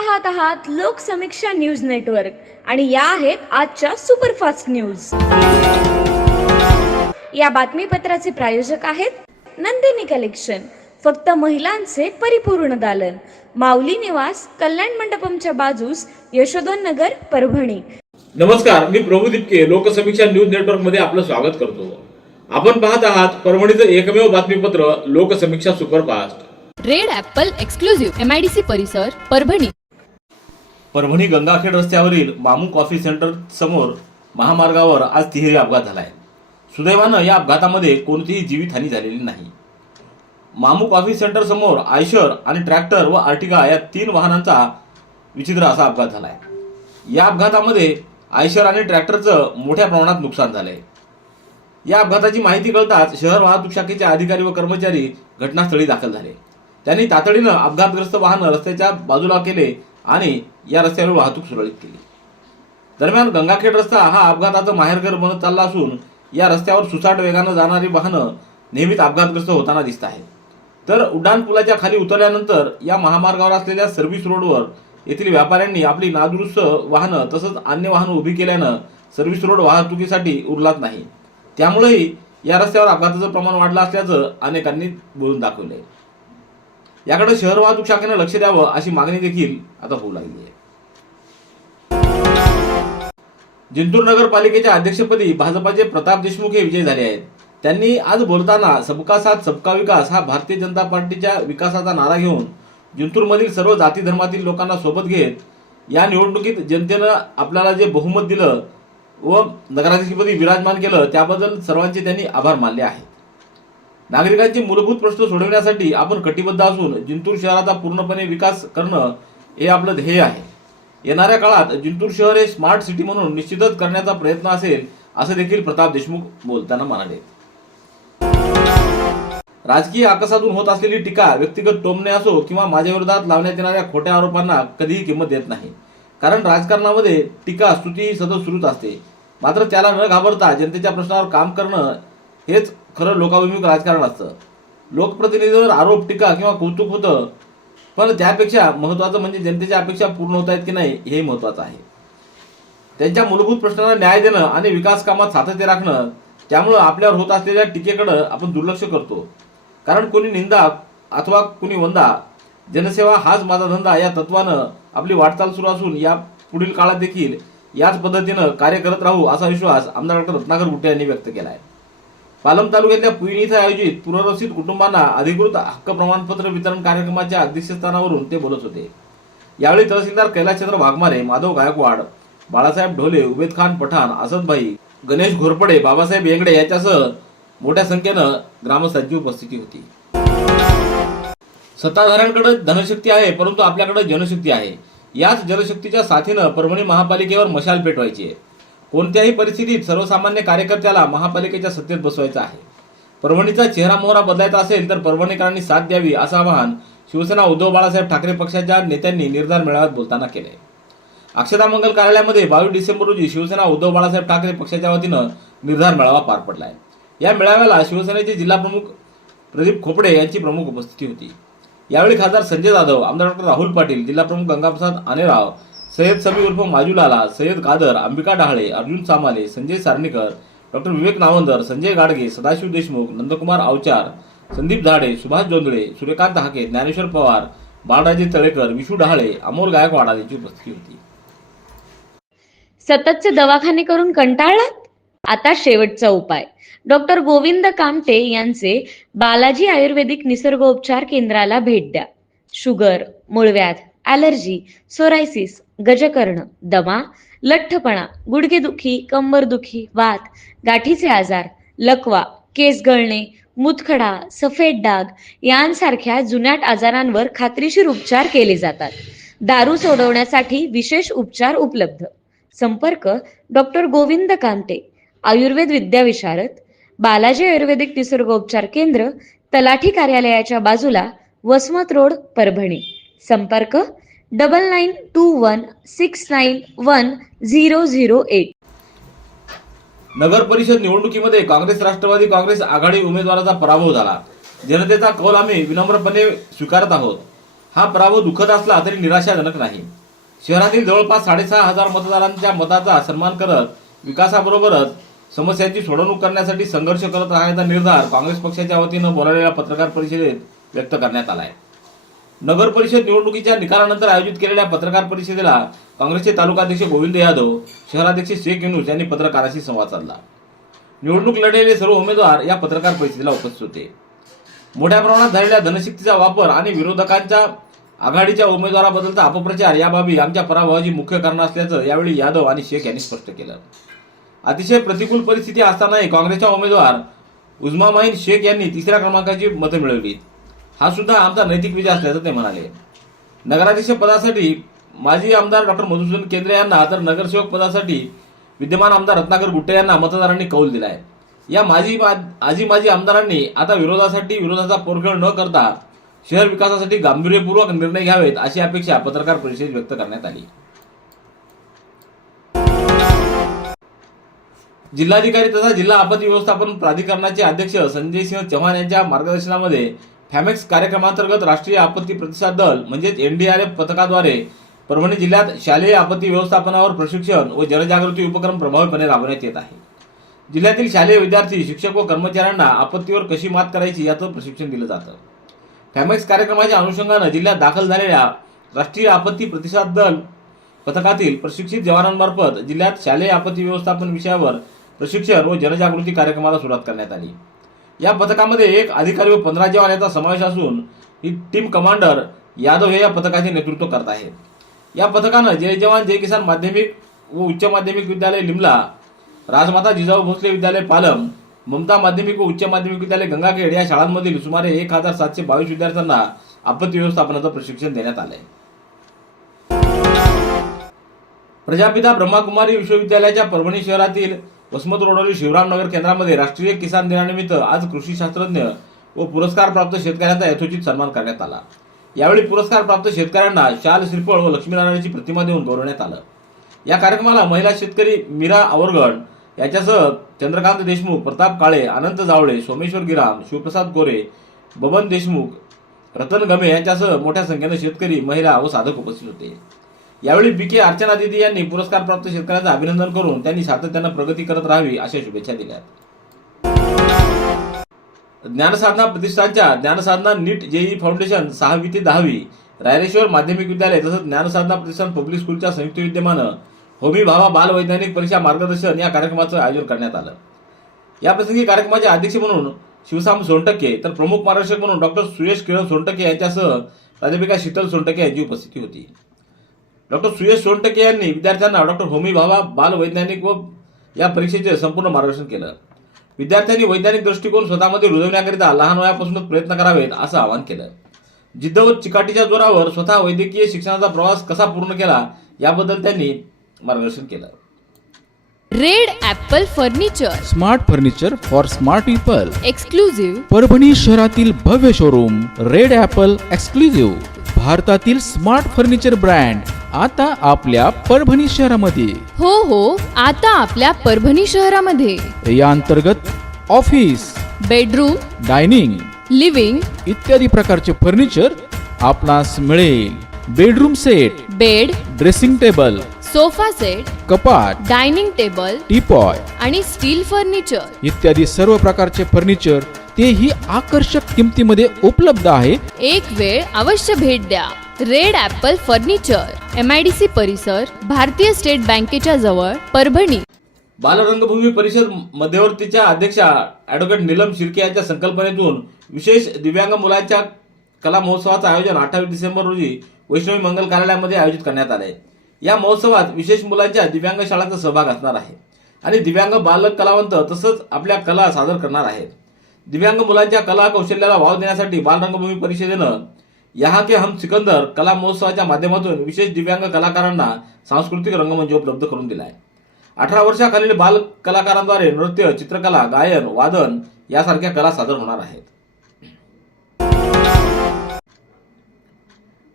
पाहत आहात Loksamiksha news network आणि या आहेत आजच्या सुपरफास्ट न्यूज। या बातमीपत्राचे प्रायोजक आहेत नंदिनी कलेक्शन, फक्त महिलांचे परिपूर्ण दालन, माऊली निवास, कल्याण मंडपमच्या बाजूस, यशोधन नगर, परभणी। नमस्कार, मी प्रभू दिपके लोकसमीक्षा न्यूज नेटवर्क मध्ये आपलं स्वागत करतो। आपण पाहत आहात परभणीचं एकमेव बातमीपत्र Loksamiksha superfast. Red Apple exclusive MIDC परिसर परभणी। परभणी गंगाखेड रस्त्यावरील मामू कॉफी सेंटर समोर महामार्गावर आज तिहेरी अपघात झालाय। सुदैवानं या अपघातामध्ये कोणतीही जीवितहानी झालेली नाही। मामू कॉफी सेंटर समोर आयशर आणि ट्रॅक्टर व आर्टिगा या 3 वाहनांचा विचित्र असा अपघात झालाय। या अपघातामध्ये आयशर आणि ट्रॅक्टरचं मोठ्या प्रमाणात नुकसान झालंय। या अपघाताची माहिती कळताच शहर वाहतूक शाखेचे अधिकारी व कर्मचारी घटनास्थळी दाखल झाले। त्यांनी तातडीनं अपघातग्रस्त वाहन रस्त्याच्या बाजूला केले आणि या रस्त्यावर वाहतूक सुरळीत केली। दरम्यान गंगाखेड रस्ता हा अपघाताचं माहेरघर बनत चालला असून या रस्त्यावर सुसाट वेगानं जाणारी वाहनं नेहमीच अपघातग्रस्त होताना दिसत आहेत। तर उड्डाण पुलाच्या खाली उतरल्यानंतर या महामार्गावर असलेल्या सर्व्हिस रोडवर येथील व्यापाऱ्यांनी आपली नादुरुस्त वाहनं तसंच अन्य वाहनं उभी केल्यानं सर्व्हिस रोड वाहतुकीसाठी उरलाच नाही। त्यामुळेही या रस्त्यावर अपघाताचं प्रमाण वाढलं असल्याचं अनेकांनी बोलून दाखवलंय। याकडे शहर वाहतूक शाखेने लक्ष द्यावं अशी मागणी देखील आता होऊ लागली आहे। जिंतूर नगरपालिकेच्या अध्यक्षपदी भाजपाचे प्रताप देशमुख हे विजयी झाले आहेत। त्यांनी आज बोलताना सबका साथ सबका विकास हा भारतीय जनता पार्टीच्या विकासाचा नारा घेऊन जिंतूरमधील सर्व जाती धर्मातील लोकांना सोबत घेत या निवडणुकीत जनतेनं आपल्याला जे बहुमत दिलं व नगराध्यक्षपदी विराजमान केलं त्याबद्दल सर्वांचे त्यांनी आभार मानले आहेत। नागरिकांचे मूलभूत प्रश्न सोडवण्यासाठी आपण कटिबद्ध असून जिंतूर शहराचा पूर्णपणे विकास करणं हे आपलं ध्येय आहे। येणाऱ्या काळात जिंतूर शहर हे स्मार्ट सिटी म्हणून निश्चितच करण्याचा प्रयत्न असेल असं देखील प्रताप देशमुख बोलताना म्हणाले। राजकीय आकसातून होत असलेली टीका, व्यक्तिगत टोमणे असो किंवा माझ्या विरोधात लावण्यात येणाऱ्या खोट्या आरोपांना कधीही किंमत देत नाही, कारण राजकारणामध्ये टीका स्तुती ही सतत सुरूच असते। मात्र त्याला न घाबरता जनतेच्या प्रश्नावर काम करणं हेच खरं लोकाभिमुख राजकारण असतं। लोकप्रतिनिधींवर आरोप, टीका किंवा कौतुक होतं, पण त्यापेक्षा महत्त्वाचं म्हणजे जनतेच्या अपेक्षा पूर्ण होत आहेत की नाही हे महत्त्वाचं आहे। त्यांच्या मूलभूत प्रश्नांना न्याय देणं आणि विकास कामात सातत्य राखणं, त्यामुळं आपल्यावर होत असलेल्या टीकेकडे आपण दुर्लक्ष करतो, कारण कोणी निंदा अथवा कोणी वंदा, जनसेवा हाच माझा धंदा या तत्वानं आपली वाटचाल सुरू असून या पुढील काळात देखील याच पद्धतीनं कार्य करत राहू असा विश्वास आमदार डॉक्टर रत्नाकर गुट्टे यांनी व्यक्त केला आहे। पालम तालुक्यातल्या पुईणी इथं आयोजित पुनर्वसित कुटुंबांना अधिकृत हक्क प्रमाणपत्र वितरण कार्यक्रमाच्या अध्यक्षस्थानावरून ते बोलत होते। यावेळी तहसीलदार कैलाशचंद्र वाघमारे, माधव गायकवाड, बाळासाहेब ढोले, उबेद खान पठाण, असदभाई, गणेश घोरपडे, बाबासाहेब येंगडे यांच्यासह मोठ्या संख्येनं ग्रामस्थांची उपस्थिती होती। सत्ताधाऱ्यांकडे धनशक्ती आहे, परंतु आपल्याकडे जनशक्ती आहे। याच जनशक्तीच्या साथीनं परभणी महापालिकेवर मशाल पेटवायची आहे। कोणत्याही परिस्थितीत सर्वसामान्य कार्यकर्त्याला महापालिकेच्या सत्तेत बसवायचं आहे। परभणीचा चेहरा मोहरा बदलायचा असेल तर परभणीकरांनी साथ द्यावी असं आवाहन शिवसेना उद्धव बाळासाहेब ठाकरे पक्षाच्या नेत्यांनी निर्धार मेळाव्यात बोलताना केले। अक्षता मंगल कार्यालयामध्ये 22 डिसेंबर रोजी शिवसेना उद्धव बाळासाहेब ठाकरे पक्षाच्या वतीनं निर्धार मेळावा पार पडलाय। या मेळाव्याला शिवसेनेचे जिल्हाप्रमुख प्रदीप खोपडे यांची प्रमुख उपस्थिती होती। यावेळी खासदार संजय जाधव, आमदार डॉक्टर राहुल पाटील, जिल्हाप्रमुख गंगाप्रसाद आनेराव, सय्यद समी उर्फ माजूलाला, सय्यद गादर, अंबिका डहाळे, अर्जुन सामाले, संजय सारणीकर, डॉक्टर विवेक नावंदर, संजय गाडगे, सदाशिव देशमुख, नंदकुमार अवचार, संदीप झाडे, सुभाष जोंधळे, सूर्यकांत हाके, ज्ञानेश्वर पवार, बाळराजे तळेकर, विशू डहाळे, अमोल गायकवाड यांची उपस्थिती होती। सततचे दवाखाने करून कंटाळलात? आता शेवटचा उपाय। डॉक्टर गोविंद कामटे यांचे बालाजी आयुर्वेदिक निसर्गोपचार केंद्राला भेट द्या। शुगर, मूळव्याध, ॲलर्जी, सोरायसिस, गजकर्ण, दमा, लठ्ठपणा, गुडघेदुखी, कंबरदुखी, वात, गाठीचे आजार, लकवा, केस गळणे, मूतखडा, सफेद डाग यांसारख्या जुनाट आजारांवर खात्रीशीर उपचार केले जातात। दारू सोडवण्यासाठी विशेष उपचार उपलब्ध। संपर्क डॉक्टर गोविंद कामटे, आयुर्वेद विद्याविशारद, बालाजी आयुर्वेदिक निसर्गोपचार केंद्र, तलाठी कार्यालयाच्या बाजूला, वसमत रोड, परभणी। संपर्क 9921691008। नगर परिषद निवडणुकीमध्ये काँग्रेस राष्ट्रवादी काँग्रेस आघाडी उमेदवाराचा पराभव झाला। जनतेचा कौल आम्ही विनम्रपणे स्वीकारत आहोत। हा पराभव दुःखद असला तरी निराशाजनक नाही. शहरातील जवळपास 6,500 मतदारांच्या मताचा सन्मान करत विकासाबरोबरच समस्यांची सोडवणूक करण्यासाठी संघर्ष करत राहण्याचा निर्धार काँग्रेस पक्षाच्या वतीनं बोलावलेल्या पत्रकार परिषदेत व्यक्त करण्यात आला आहे. नगर परिषद निवडणुकीच्या निकालानंतर आयोजित केलेल्या पत्रकार परिषदेला काँग्रेसचे तालुकाध्यक्ष गोविंद यादव, शहराध्यक्ष शेख युनूस यांनी पत्रकारांशी संवाद साधला. निवडणूक लढलेले सर्व उमेदवार या पत्रकार परिषदेला उपस्थित होते. मोठ्या प्रमाणात झालेल्या धनशक्तीचा वापर आणि विरोधकांच्या आघाडीच्या उमेदवाराबद्दलचा अपप्रचार या बाबी आमच्या पराभवाची मुख्य कारण असल्याचं यावेळी यादव आणि शेख यांनी स्पष्ट केलं. अतिशय प्रतिकूल परिस्थिती असतानाही काँग्रेसच्या उमेदवार उजमा माहीन शेख यांनी 3ऱ्या क्रमांकाची मतं मिळवली. हा सुद्धा आमचा नैतिक विजय असल्याचं ते म्हणाले. नगराध्यक्ष पदासाठी माजी आमदार डॉक्टर मधुसूदन केंद्रे यांना तर नगरसेवक पदासाठी विद्यमान आमदार रत्नाकर गुट्टे यांना मतदारांनी कौल दिलाय. या माजी आमदारांनी आता विरोधाचा पोरखेळ न करता शहर विकासासाठी गांभीर्यपूर्वक निर्णय घ्यावेत अशी अपेक्षा पत्रकार परिषदेत व्यक्त करण्यात आली. जिल्हाधिकारी तथा जिल्हा आपत्ती व्यवस्थापन प्राधिकरणाचे अध्यक्ष संजय सिंह चव्हाण यांच्या मार्गदर्शनामध्ये फॅमेक्स कार्यक्रमांतर्गत राष्ट्रीय आपत्ती प्रतिसाद दल म्हणजेच NDRF पथकाद्वारे परभणी जिल्ह्यात शालेय आपत्ती व्यवस्थापनावर प्रशिक्षण व जनजागृती उपक्रम प्रभावीपणे राबवण्यात येत आहे. जिल्ह्यातील शालेय विद्यार्थी, शिक्षक व कर्मचाऱ्यांना आपत्तीवर कशी मात करायची याचं प्रशिक्षण दिलं जातं. फॅमेक्स कार्यक्रमाच्या अनुषंगानं जिल्ह्यात दाखल झालेल्या राष्ट्रीय आपत्ती प्रतिसाद दल पथकातील प्रशिक्षित जवानांमार्फत जिल्ह्यात शालेय आपत्ती व्यवस्थापन विषयावर प्रशिक्षण व जनजागृती कार्यक्रमाला सुरुवात करण्यात आली. या पथकामध्ये 1 अधिकारी व 15 जवान यांचा समावेश असून ही टीम कमांडर यादव हे या पथकाचे नेतृत्व करत आहेत. या पथकानं जय जवान जय किसान माध्यमिक व उच्च माध्यमिक विद्यालय लिमला, राजमाता जिजाऊ भोसले विद्यालय पालम, ममता माध्यमिक व उच्च माध्यमिक विद्यालय गंगाखेड या शाळांमधील सुमारे 1722 विद्यार्थ्यांना आपत्ती व्यवस्थापनाचं प्रशिक्षण देण्यात आलंय. प्रजापिता ब्रह्माकुमारी विश्वविद्यालयाच्या परभणी शहरातील वसमत रोडवरील शिवरामनगर केंद्रामध्ये राष्ट्रीय किसान दिनानिमित्त आज कृषी शास्त्रज्ञ व पुरस्कार प्राप्त शेतकऱ्यांचा यथोचित सन्मान करण्यात आला. यावेळी पुरस्कार प्राप्त शेतकऱ्यांना शाल, श्रीफळ व लक्ष्मीनारायणाची प्रतिमा देऊन गौरवण्यात आलं. या कार्यक्रमाला महिला शेतकरी मीरा आवरगड यांच्यासह चंद्रकांत देशमुख, प्रताप काळे, अनंत जावळे, सोमेश्वर गिराम, शिवप्रसाद गोरे, बबन देशमुख, रतन गमे यांच्यासह मोठ्या संख्येने शेतकरी, महिला व साधक उपस्थित होते. यावेळी BK अर्चना दिदी यांनी पुरस्कार प्राप्त शेतकऱ्यांचं अभिनंदन करून त्यांनी सातत्यानं प्रगती करत राहावी अशा शुभेच्छा दिल्या. ज्ञानसाधना प्रतिष्ठानच्या ज्ञानसाधना नीट JEE फाउंडेशन 6वी ते 10वी रायरेश्वर माध्यमिक विद्यालय तसंच ज्ञानसाधना प्रतिष्ठान पब्लिक स्कूलच्या संयुक्त विद्यमानं होमी भाभा बाल वैज्ञानिक परीक्षा मार्गदर्शन या कार्यक्रमाचं आयोजन करण्यात आलं. या प्रसंगी कार्यक्रमाचे अध्यक्ष म्हणून शिवसाम सोनटक्के तर प्रमुख मार्गदर्शक म्हणून डॉक्टर सुयश किरण सोनटक्के यांच्यासह प्राध्यापिका शीतल सोनटक्के यांची उपस्थिती होती. डॉक्टर सुयश सोनटक्के यांनी विद्यार्थ्यांना डॉक्टर होमी भाभा बाल वैज्ञानिक व या परीक्षेचे संपूर्ण मार्गदर्शन केलं. विद्यार्थ्यांनी वैज्ञानिक दृष्टिकोन स्वतःमध्ये रुजवण्याकरिता लहान वयापासूनच प्रयत्न करावेत असं आवाहन केलं. जिद्द व चिकाटीच्या जोरावर स्वतः वैद्यकीय शिक्षणाचा प्रवास कसा पूर्ण केला याबद्दल त्यांनी मार्गदर्शन केलं. Red Apple furniture, smart furniture for smart people. Exclusive Parbhani शहरातील भव्य शोरूम रेड ॲपल एक्सक्लुझिव्ह, भारतातील स्मार्ट फर्निचर ब्रँड आता आपल्या परभणी शहरामध्ये. हो, आता आपल्या परभणी शहरामध्ये. या अंतर्गत ऑफिस, बेडरूम, डायनिंग, लिव्हिंग इत्यादी प्रकारचे फर्निचर आपणास मिळेल. Bedroom set, bed, dressing table, sofa set, कपाट, डायनिंग टेबल टीपॉय आणि स्टील फर्निचर इत्यादी सर्व प्रकारचे फर्निचर तेही आकर्षक किमतीमध्ये उपलब्ध आहे. एक वेळ अवश्य भेट द्या. रेड ॲपल फर्निचर, MIDC परिसर, भारतीय स्टेट बँकेच्या जवळ, परभणी. बालरंगभूमी परिषद मध्यवर्तीच्या अध्यक्षा ॲडव्होकेट नीलम शिर्के यांच्या संकल्पनेतून विशेष दिव्यांग मुलांच्या कला महोत्सवाचं आयोजन 28 डिसेंबर रोजी वैष्णवी मंगल कार्यालयामध्ये आयोजित करण्यात आले. या महोत्सवात विशेष मुलांच्या दिव्यांग शाळांचा सहभाग असणार आहे आणि दिव्यांग बालक कलावंत तसंच आपल्या कला सादर करणार आहेत. दिव्यांग मुलांच्या कला कौशल्याला वाव देण्यासाठी बालरंगभूमी परिषदेनं यहाँ के हम सिकंदर कला महोत्सवाच्या माध्यमातून विशेष दिव्यांग कलाकारांना सांस्कृतिक रंगमंच उपलब्ध करून दिला आहे. 18 वर्षाखालील बाल कलाकारांद्वारे नृत्य, चित्रकला, गायन, वादन यासारख्या कला सादर होणार आहेत.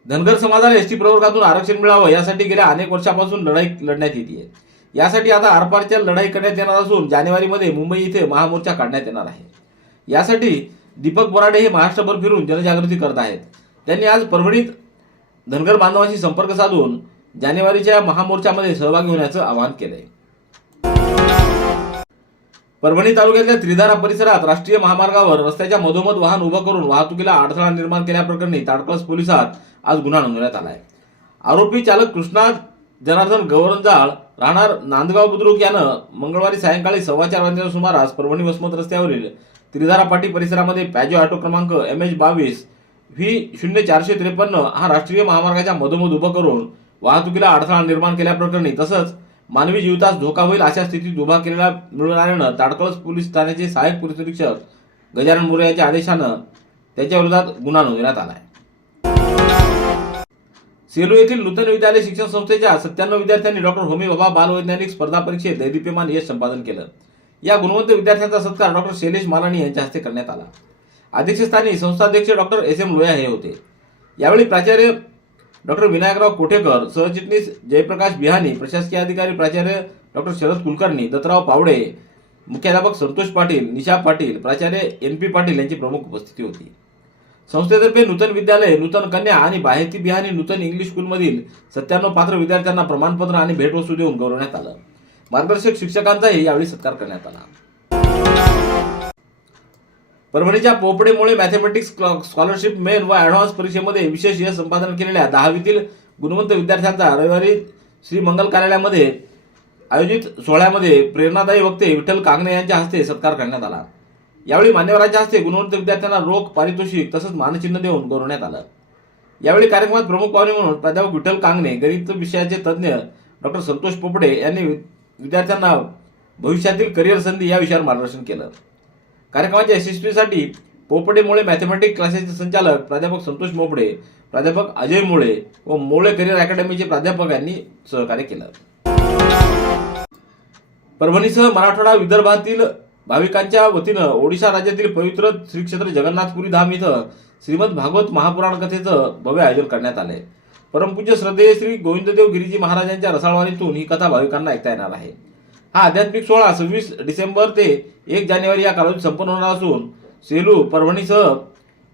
धनगर समाजाला ST प्रवर्गातून आरक्षण मिळावं यासाठी गेल्या अनेक वर्षापासून लढाई लढण्यात येते. यासाठी आता आरपारच्या लढाई करण्यात येणार असून जानेवारीमध्ये मुंबई इथे महामोर्चा काढण्यात येणार आहे. यासाठी दीपक बोराडे हे महाराष्ट्रभर फिरून जनजागृती करत आहेत. त्यांनी आज परभणीत धनगर बांधवांशी संपर्क साधून जानेवारीच्या महामोर्चामध्ये सहभागी होण्याचं आवाहन केलंय. परभणी तालुक्यातल्या त्रिधारा परिसरात राष्ट्रीय महामार्गावर रस्त्याच्या मधोमध वाहन उभं करून वाहतुकीला अडथळा निर्माण केल्याप्रकरणी ताडकळस पोलिसात आज गुन्हा नोंदवण्यात आलाय. आरोपी चालक कृष्णा जनार्दन गवरंजाळ राहणार नांदगाव बुद्रुक यानं मंगळवारी सायंकाळी 4:15 वाजण्याच्या सुमारास परभणी वसमत रस्त्यावरील त्रिधारा पाटी परिसरामध्ये पॅजो ऑटो क्रमांक MH22 V0453 हा राष्ट्रीय महामार्गाच्या मधोमध उभं करून वाहतुकीला अडथळा निर्माण केल्याप्रकरणी तसंच मानवी जीवितास धोका होईल अशा स्थितीत उभा केलेला मिळून आल्यानं ताडकळस पोलीस ठाण्याचे सहाय्यक पोलीस निरीक्षक गजानन मोरे यांच्या आदेशानं त्याच्या विरोधात गुन्हा नोंदवण्यात आला आहे. सेलू येथील नूतन विद्यालय शिक्षण संस्थेच्या 97 विद्यार्थ्यांनी डॉक्टर होमी भाभा बालवैज्ञानिक स्पर्धा परीक्षेत दैदिप्यमान यश संपादन केलं. या गुणवंत विद्यार्थ्यांचा सत्कार डॉक्टर शैलेश मालानी यांच्या हस्ते करण्यात आला. अध्यक्षस्थानी संस्थाध्यक्ष डॉक्टर SM लोया हे होते. यावेळी प्राचार्य डॉक्टर विनायकराव कोठेकर, सहचिटणीस जयप्रकाश बिहानी, प्रशासकीय अधिकारी प्राचार्य डॉक्टर शरद कुलकर्णी, दत्तराव पावडे, मुख्याध्यापक संतोष पाटील, निशा पाटील, प्राचार्य NP पाटील यांची प्रमुख उपस्थिती होती. संस्थेतर्फे नूतन विद्यालय, नूतन कन्या आणि बाहेती बिहानी नूतन इंग्लिश स्कूलमधील 97 पात्र विद्यार्थ्यांना प्रमाणपत्र आणि भेटवस्तू देऊन गौरवण्यात आलं. मार्गदर्शक शिक्षकांचाही यावेळी सत्कार करण्यात आला. परभणीच्या पोपडेमुळे मॅथमॅटिक्स स्कॉलरशिप मेन व ॲडव्हान्स परीक्षेमध्ये विशेष यश संपादन केलेल्या 10वीतील गुणवंत विद्यार्थ्यांचा रविवारी श्री मंगल कार्यालयामध्ये आयोजित सोहळ्यामध्ये प्रेरणादायी वक्ते विठ्ठल कांगणे यांच्या हस्ते सत्कार करण्यात आला. यावेळी मान्यवरांच्या हस्ते गुणवंत विद्यार्थ्यांना रोख पारितोषिक तसंच मानचिन्ह देऊन गौरवण्यात आलं. यावेळी कार्यक्रमात प्रमुख पाहुणे म्हणून प्राध्यापक विठ्ठल कांगणे, गणित विषयाचे तज्ज्ञ डॉक्टर संतोष पोपडे यांनी विद्यार्थ्यांना भविष्यातील करिअर संधी या विषयावर मार्गदर्शन केलं. कार्यक्रमाच्या यशस्वीसाठी पोपडेमुळे मॅथमॅटिक्स क्लासेसचे संचालक प्राध्यापक संतोष मोपडे, प्राध्यापक अजय मुळे व मोळे करिअर अकॅडमीचे प्राध्यापक यांनी सहकार्य केलं. परभणीसह मराठवाडा विदर्भातील भाविकांच्या वतीनं ओडिशा राज्यातील पवित्र श्री क्षेत्र जगन्नाथपुरी धाम इथं श्रीमद भागवत महापुराण कथेचं भव्य आयोजन करण्यात आलंय. परमपूज्य श्रद्धेय श्री गोविंददेव गिरीजी महाराजांच्या रसाळवाणीतून ही कथा भाविकांना ऐकता येणार आहे. हा आध्यात्मिक सोहळा 26 डिसेंबर ते 1 जानेवारी या कालावधीत संपन्न होणार असून सेलू, परभणीसह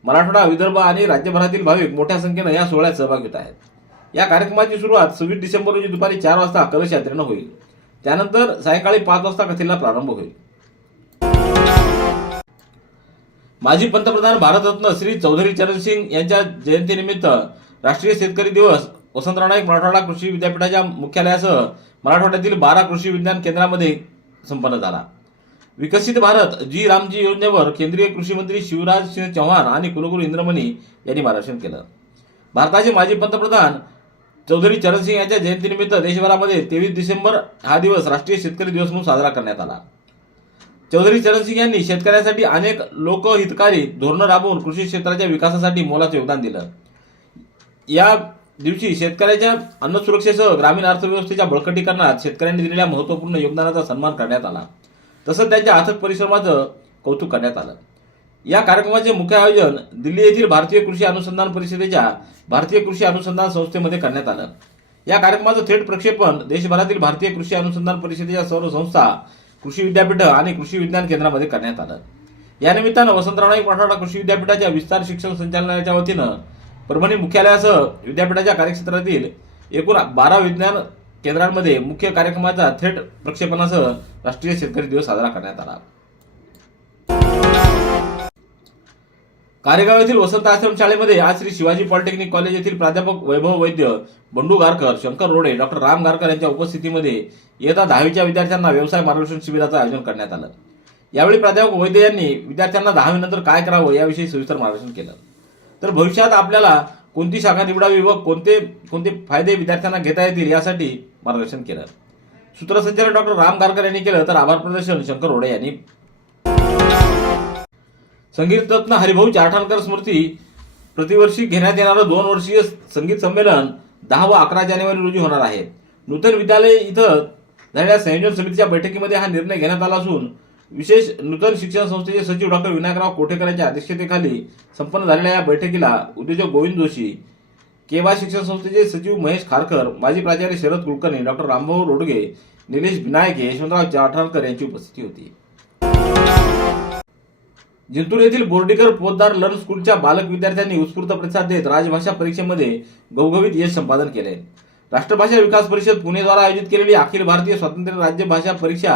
मराठवाडा, विदर्भ आणि राज्यभरातील भाविक मोठ्या संख्येनं या सोहळ्यात सहभागी होत आहेत. या कार्यक्रमाची सुरुवात 26 डिसेंबर रोजी दुपारी 4 वाजता कलश यात्रेनं होईल. त्यानंतर सायंकाळी 5 वाजता कथेला प्रारंभ होईल. माजी पंतप्रधान भारतरत्न श्री चौधरी चरण सिंग यांच्या जयंतीनिमित्त राष्ट्रीय शेतकरी दिवस वसंतराव नाईक मराठवाडा कृषी विद्यापीठाच्या मुख्यालयासह मराठवाड्यातील 12 कृषी विज्ञान केंद्रामध्ये संपन्न झाला. विकसित भारत जी रामजी योजनेवर केंद्रीय कृषी मंत्री शिवराज सिंह चौहान आणि कुलगुरू इंद्रमणी यांनी मार्गदर्शन केलं. भारताचे माजी पंतप्रधान चौधरी चरण सिंग यांच्या जयंतीनिमित्त देशभरामध्ये 23 डिसेंबर हा दिवस राष्ट्रीय शेतकरी दिवस म्हणून साजरा करण्यात आला. चौधरी चरण सिंग यांनी शेतकऱ्यांसाठी अनेक लोकहितकारी धोरणं राबवून कृषी क्षेत्राच्या विकासासाठी मोलाचं योगदान दिलं. या दिवशी शेतकऱ्याच्या अन्न सुरक्षेसह ग्रामीण अर्थव्यवस्थेच्या बळकटीकरणात शेतकऱ्यांनी दिलेल्या महत्त्वपूर्ण योगदानाचा सन्मान करण्यात आला. तसंच त्यांच्या अथक परिश्रमाचं कौतुक करण्यात आलं. या कार्यक्रमाचे मुख्य आयोजन दिल्ली येथील भारतीय कृषी अनुसंधान परिषदेच्या भारतीय कृषी अनुसंधान संस्थेमध्ये करण्यात आलं. या कार्यक्रमाचं थेट प्रक्षेपण देशभरातील भारतीय कृषी अनुसंधान परिषदेच्या सर्व संस्था, कृषी विद्यापीठ आणि कृषी विज्ञान केंद्रामध्ये करण्यात आलं. या निमित्तानं वसंतराव नाईक मराठवाडा कृषी विद्यापीठाच्या विस्तार शिक्षण संचालनालयाच्या वतीनं परभणी मुख्यालयासह विद्यापीठाच्या कार्यक्षेत्रातील एकूण 12 विज्ञान केंद्रांमध्ये मुख्य कार्यक्रमाचा थेट प्रक्षेपणासह राष्ट्रीय शेतकरी दिवस साजरा करण्यात आला. कारेगाव येथील वसंत आश्रम शाळेमध्ये आज श्री शिवाजी पॉलिटेक्निक कॉलेज येथील प्राध्यापक वैभव वैद्य, बंडू गारकर, शंकर रोडे, डॉक्टर राम गारकर यांच्या उपस्थितीमध्ये इयत्ता 10वीच्या विद्यार्थ्यांना व्यवसाय मार्गदर्शन शिबिराचं आयोजन करण्यात आलं. यावेळी प्राध्यापक वैद्य यांनी विद्यार्थ्यांना 10वी नंतर काय करावं याविषयी सविस्तर मार्गदर्शन केलं. तर भविष्यात आपल्याला कोणती शाखा निवडावी व कोणते फायदे विद्यार्थ्यांना घेता येतील यासाठी मार्गदर्शन केलं. सूत्रसंचालन डॉक्टर राम गारकर यांनी केलं तर आभार प्रदर्शन शंकर रोडे यांनी. संगीत रत्न हरिभाऊ चारठाणकर स्मृती प्रतिवर्षी घेण्यात येणारं 2 वर्षीय संगीत संमेलन 10 व 11 जानेवारी रोजी होणार आहे. नूतन विद्यालय इथं झालेल्या संयोजन समितीच्या बैठकीमध्ये हा निर्णय घेण्यात आला असून विशेष नूतन शिक्षण संस्थेचे सचिव डॉक्टर विनायकराव कोठेकर यांच्या अध्यक्षतेखाली संपन्न झालेल्या या बैठकीला उद्योजक गोविंद जोशी, केवा शिक्षण संस्थेचे सचिव महेश खारकर, माजी प्राचार्य शरद कुलकर्णी, डॉक्टर रामभाऊ रोडगे, निलेश विनायके, यशवंतराव चारठाणकर यांची उपस्थिती होती. जिंतूर येथील बोर्डीकर पोद्दार लर्न स्कूलच्या बालक विद्यार्थ्यांनी उत्स्फूर्त प्रतिसाद देत राजभाषा परीक्षेमध्ये घवघवीत यश संपादन केले. राष्ट्रभाषा विकास परिषद पुणे द्वारा आयोजित केलेली अखिल भारतीय स्वातंत्र्य राज्य भाषा परीक्षा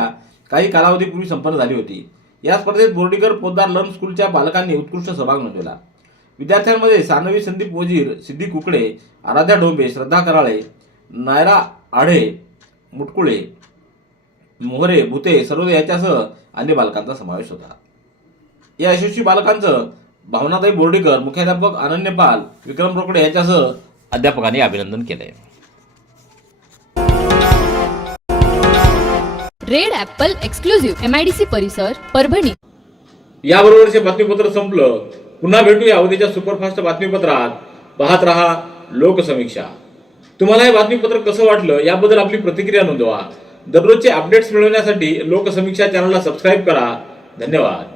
काही कालावधीपूर्वी संपन्न झाली होती. या स्पर्धेत बोर्डीकर पोद्दार लर्न स्कूलच्या बालकांनी उत्कृष्ट सहभाग नोंदवला. विद्यार्थ्यांमध्ये सानवी संदीप मोजीर, सिद्धी कुकडे, आराध्या डोंबे, श्रद्धा कराळे, नायरा आढे, मुटकुळे, मोहरे, भुते, सरोदे यांच्यासह अन्य बालकांचा समावेश होता. या यशस्वी बालकांचं भावनाताई बोर्डीकर, मुख्याध्यापक अनन्य पाल, विक्रम रोकडे यांच्यासह अध्यापकांनी अभिनंदन केले. रेड ॲपल एक्सक्लुझिव्ह MIDC परिसर परभणी. याबरोबरचे बातमीपत्र संपलं. पुन्हा भेटूया उद्याच्या सुपरफास्ट बातमीपत्रात. पाहत रहा लोकसमीक्षा. तुम्हाला हे बातमीपत्र कसं वाटलं याबद्दल आपली प्रतिक्रिया नोंदवा. दररोजचे अपडेट्स मिळवण्यासाठी लोकसमीक्षा चॅनलला सबस्क्राईब करा. धन्यवाद.